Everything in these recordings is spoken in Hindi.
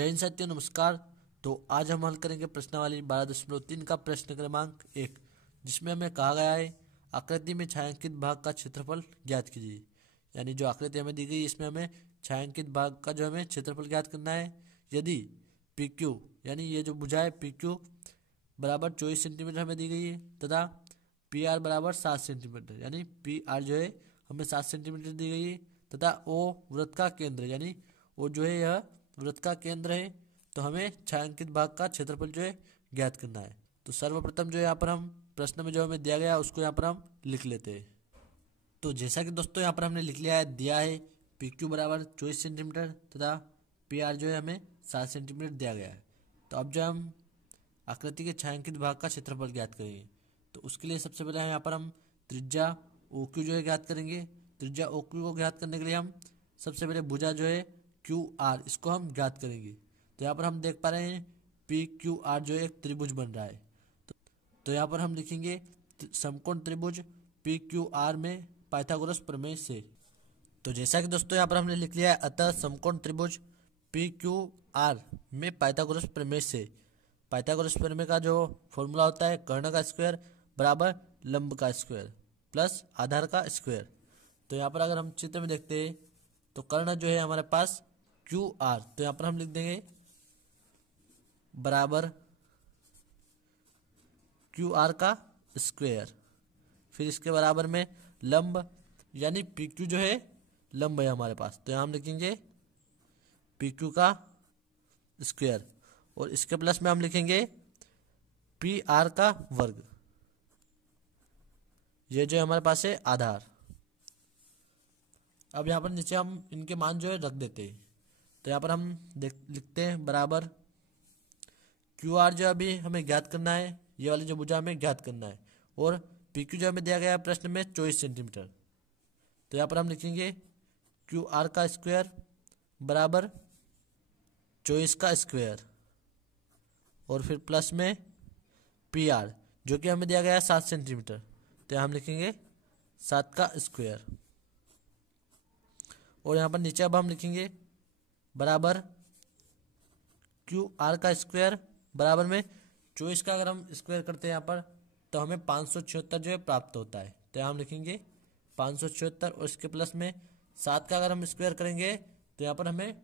जय हिंद साथियों, नमस्कार। तो आज हम हल करेंगे प्रश्नावली 12.3 का प्रश्न क्रमांक 1, जिसमें हमें कहा गया है आकृति में छायांकित भाग का क्षेत्रफल ज्ञात कीजिए। यानी जो आकृति हमें दी गई इसमें हमें छायांकित भाग का जो हमें क्षेत्रफल ज्ञात करना है। यदि पी क्यू यानी ये जो भुजा है पी क्यू बराबर 24 सेंटीमीटर हमें दी गई है तथा पी आर बराबर 7 सेंटीमीटर, यानी पी आर जो है हमें 7 सेंटीमीटर दी गई है तथा ओ वृत्त का केंद्र यानी वो जो है यह वृत्त का केंद्र है, तो हमें छायांकित भाग का क्षेत्रफल जो है ज्ञात करना है। तो सर्वप्रथम जो यहाँ पर हम प्रश्न में जो हमें दिया गया उसको यहाँ पर हम लिख लेते हैं। तो जैसा कि दोस्तों यहाँ पर हमने लिख लिया है, दिया है पी क्यू बराबर 24 सेंटीमीटर तथा पी आर जो है हमें 7 सेंटीमीटर दिया गया है। तो अब जो हम आकृति के छायांकित भाग का क्षेत्रफल ज्ञात करेंगे, तो उसके लिए सबसे पहले यहाँ पर हम त्रिज्या ओ क्यू जो है ज्ञात करेंगे। त्रिज्या ओ क्यू को ज्ञात करने के लिए हम सबसे पहले भुजा जो है क्यू आर इसको हम ज्ञात करेंगे। तो यहाँ पर हम देख पा रहे हैं पी क्यू आर जो है एक त्रिभुज बन रहा है। तो यहाँ पर हम लिखेंगे समकोण त्रिभुज पी क्यू आर में पाइथागोरस प्रमेय से। तो जैसा कि दोस्तों यहाँ पर हमने लिख लिया है, अतः समकोण त्रिभुज पी क्यू आर में पाइथागोरस प्रमेय से। पाइथागोरस प्रमेय का जो फॉर्मूला होता है कर्ण का स्क्वायर बराबर लंब का स्क्वायर प्लस आधार का स्क्वायर। तो यहाँ पर अगर हम चित्र में देखते हैं तो कर्ण जो है हमारे पास क्यू आर, तो यहाँ पर हम लिख देंगे बराबर क्यू आर का स्क्वायर, फिर इसके बराबर में लंब यानी पी क्यू जो है लंब है हमारे पास, तो यहाँ हम लिखेंगे पी क्यू का स्क्वायर और इसके प्लस में हम लिखेंगे पी आर का वर्ग। ये जो हमारे पास है आधार। अब यहाँ पर नीचे हम इनके मान जो है रख देते हैं। तो यहाँ पर हम लिखते हैं बराबर क्यू आर जो अभी हमें ज्ञात करना है, ये वाली जो भुजा हमें ज्ञात करना है, और पी क्यू जो हमें दिया गया है प्रश्न में 24 सेंटीमीटर। तो यहाँ पर हम लिखेंगे क्यू आर का स्क्वायर बराबर 24 का स्क्वायर और फिर प्लस में पी आर जो कि हमें दिया गया है 7 सेंटीमीटर, तो हम लिखेंगे 7 का स्क्वायर। और यहाँ पर नीचे अब हम लिखेंगे बराबर क्यू आर का स्क्वायर बराबर में 24 का अगर हम स्क्वायर करते हैं यहाँ पर तो हमें 576 जो है प्राप्त होता है। तो यहाँ हम लिखेंगे 576 और इसके प्लस में 7 का अगर हम स्क्वायर करेंगे तो यहाँ पर हमें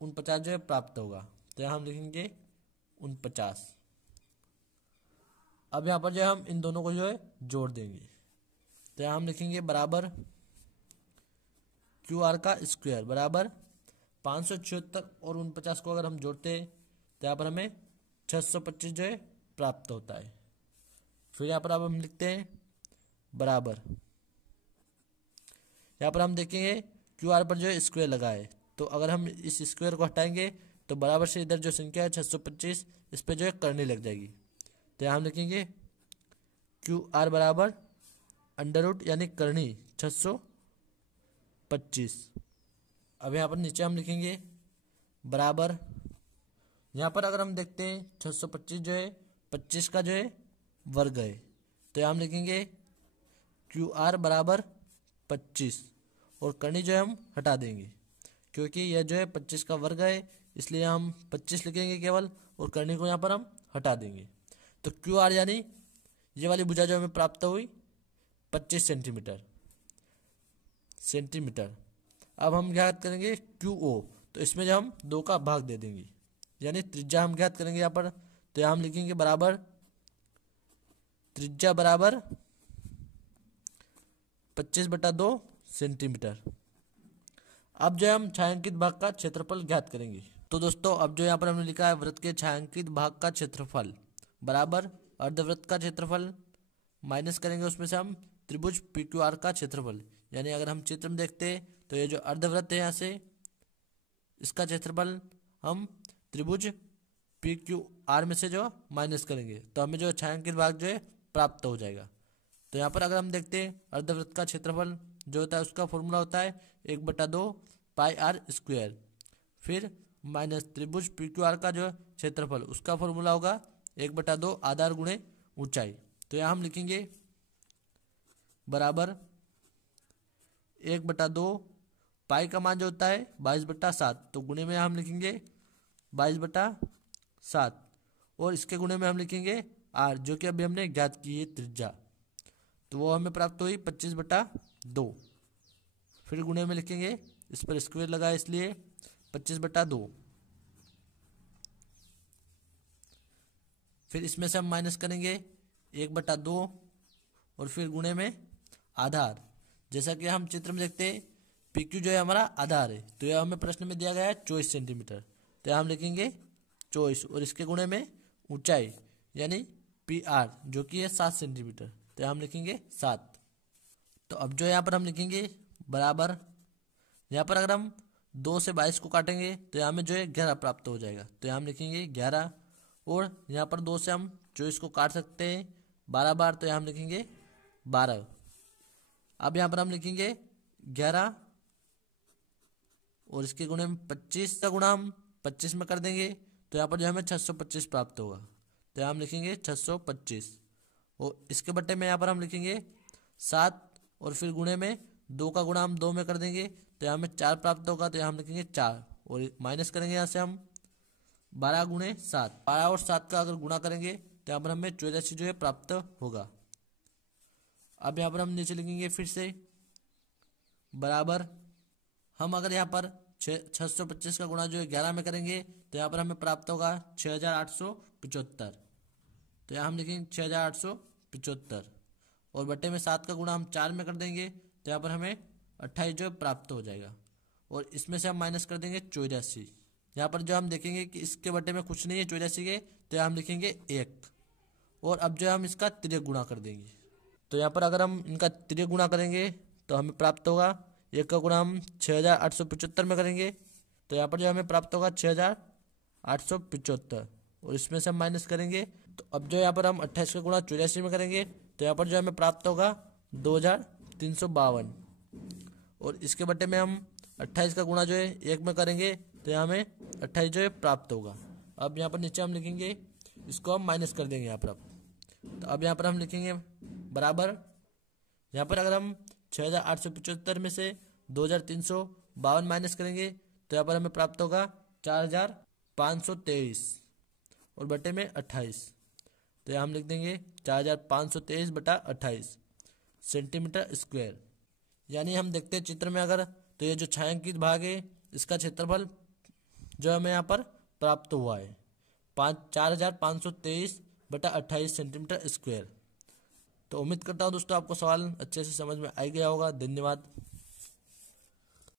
49 जो है प्राप्त होगा। तो यहाँ हम लिखेंगे 49। अब यहाँ पर जो है हम इन दोनों को जो है जोड़ देंगे। तो यहाँ हम लिखेंगे बराबर क्यू आर का स्क्वायर बराबर 576 और 49 को अगर हम जोड़ते हैं तो यहाँ पर हमें 625 जो है प्राप्त होता है। फिर यहाँ पर अब हम लिखते हैं बराबर, यहाँ पर हम देखेंगे क्यू आर पर जो है स्क्वायर लगा है, तो अगर हम इस स्क्वायर को हटाएंगे तो बराबर से इधर जो संख्या है 625 इस पर जो है करनी लग जाएगी। तो यहाँ हम लिखेंगे क्यू आर बराबर अंडर रूट यानी करनी 625। अब यहाँ पर नीचे हम लिखेंगे बराबर, यहाँ पर अगर हम देखते हैं 625 जो है 25 का जो है वर्ग है, तो यहाँ हम लिखेंगे क्यू आर बराबर 25 और करनी जो है हम हटा देंगे क्योंकि यह जो है 25 का वर्ग है, इसलिए हम 25 लिखेंगे केवल और करनी को यहाँ पर हम हटा देंगे। तो क्यू आर यानी ये वाली भुजा जो हमें प्राप्त हुई 25 सेंटीमीटर। अब हम ज्ञात करेंगे क्यू ओ, तो इसमें जो हम 2 का भाग दे देंगे यानी त्रिज्या हम ज्ञात करेंगे यहाँ पर। तो यहाँ हम लिखेंगे बराबर त्रिज्या बराबर 25/2 सेंटीमीटर। अब जो हम छायांकित भाग का क्षेत्रफल ज्ञात करेंगे। तो दोस्तों अब जो यहाँ पर हमने लिखा है वृत्त के छायांकित भाग का क्षेत्रफल बराबर अर्धवृत्त का क्षेत्रफल माइनस करेंगे उसमें से हम त्रिभुज पी क्यू आर का क्षेत्रफल। यानी अगर हम चित्र में देखते हैं तो ये जो अर्धवृत्त है यहाँ से इसका क्षेत्रफल हम त्रिभुज पी क्यू आर में से जो माइनस करेंगे तो हमें जो छायांकित भाग जो है प्राप्त हो जाएगा। तो यहाँ पर अगर हम देखते हैं अर्धवृत्त का क्षेत्रफल जो होता है उसका फॉर्मूला होता है 1/2 पाई आर स्क्वायर, फिर माइनस त्रिभुज पी क्यू आर का जो क्षेत्रफल उसका फॉर्मूला होगा 1/2 आधार गुणे ऊंचाई। तो यहाँ हम लिखेंगे बराबर 1/2 पाई का मान जो होता है 22/7, तो गुणे में हम लिखेंगे 22/7 और इसके गुणे में हम लिखेंगे r, जो कि अभी हमने ज्ञात की है त्रिज्या, तो वो हमें प्राप्त हुई 25/2। फिर गुणे में लिखेंगे, इस पर स्क्वायर लगा इसलिए 25/2। फिर इसमें से हम माइनस करेंगे 1/2 और फिर गुणे में आधार। जैसा कि हम चित्र में देखते हैं PQ जो है हमारा आधार है, तो यह हमें प्रश्न में दिया गया है 24 सेंटीमीटर, तो हम लिखेंगे 24 और इसके गुणे में ऊंचाई यानी PR जो कि है 7 सेंटीमीटर, तो हम लिखेंगे 7। तो अब जो यहाँ पर हम लिखेंगे बराबर, यहाँ पर अगर हम 2 से 22 को काटेंगे तो यहाँ में जो है 11 प्राप्त हो जाएगा, तो हम लिखेंगे 11। और यहाँ पर 2 से हम 24 को काट सकते हैं 12 बार, तो हम लिखेंगे 12। अब यहाँ पर हम लिखेंगे 11 और इसके गुणे में 25 का गुणा हम 25 में कर देंगे, तो यहाँ पर जो हमें 625 प्राप्त होगा, तो हम लिखेंगे 625। और इसके बट्टे में यहाँ पर हम लिखेंगे 7 और फिर गुणे में 2 का गुणा हम 2 में कर देंगे, तो यहाँ हमें 4 प्राप्त होगा, तो यहाँ हम लिखेंगे 4 और माइनस करेंगे यहाँ से हम 12 गुणे 7, 12 और 7 का अगर गुणा करेंगे तो यहाँ पर हमें 84 जो है प्राप्त होगा। अब यहाँ पर हम नीचे लिखेंगे फिर से बराबर, हम अगर यहाँ पर 625 का गुणा जो है 11 में करेंगे तो यहाँ पर हमें प्राप्त होगा 6875, तो यहाँ हम लिखेंगे 6875 और बट्टे में 7 का गुणा हम 4 में कर देंगे, तो यहाँ पर हमें 28 जो प्राप्त हो जाएगा। और इसमें से हम माइनस कर देंगे 84। यहाँ पर जो हम देखेंगे कि इसके बट्टे में कुछ नहीं है 84 के, तो हम लिखेंगे 1 और अब जो हम इसका तिर्यक गुणा कर देंगे, तो यहाँ पर अगर हम इनका तिर्यक गुणा करेंगे तो हमें प्राप्त होगा 1 का गुणा हम 6875 में करेंगे, तो यहाँ पर जो हमें प्राप्त होगा 6875 और इसमें से हम माइनस करेंगे, तो अब जो यहाँ पर हम 28 का गुणा 84 में करेंगे तो यहाँ पर जो हमें प्राप्त होगा 2352 और इसके बट्टे में हम 28 का गुणा जो है 1 में करेंगे तो यहाँ हमें 28 जो है प्राप्त होगा। अब यहाँ पर नीचे हम लिखेंगे, इसको हम माइनस कर देंगे यहाँ पर। तो अब यहाँ पर हम लिखेंगे बराबर, यहाँ पर अगर हम 6875 में से 2352 माइनस करेंगे तो यहाँ पर हमें प्राप्त होगा 4523 और बटे में 28, तो यहाँ हम लिख देंगे 4523/28 सेंटीमीटर स्क्वायर। यानी हम देखते हैं चित्र में अगर, तो ये जो छायांकित भाग है इसका क्षेत्रफल जो हमें यहाँ पर प्राप्त हुआ है 4523/28 सेंटीमीटर स्क्वायर। तो उम्मीद करता हूँ दोस्तों आपको सवाल अच्छे से समझ में आ गया होगा। धन्यवाद।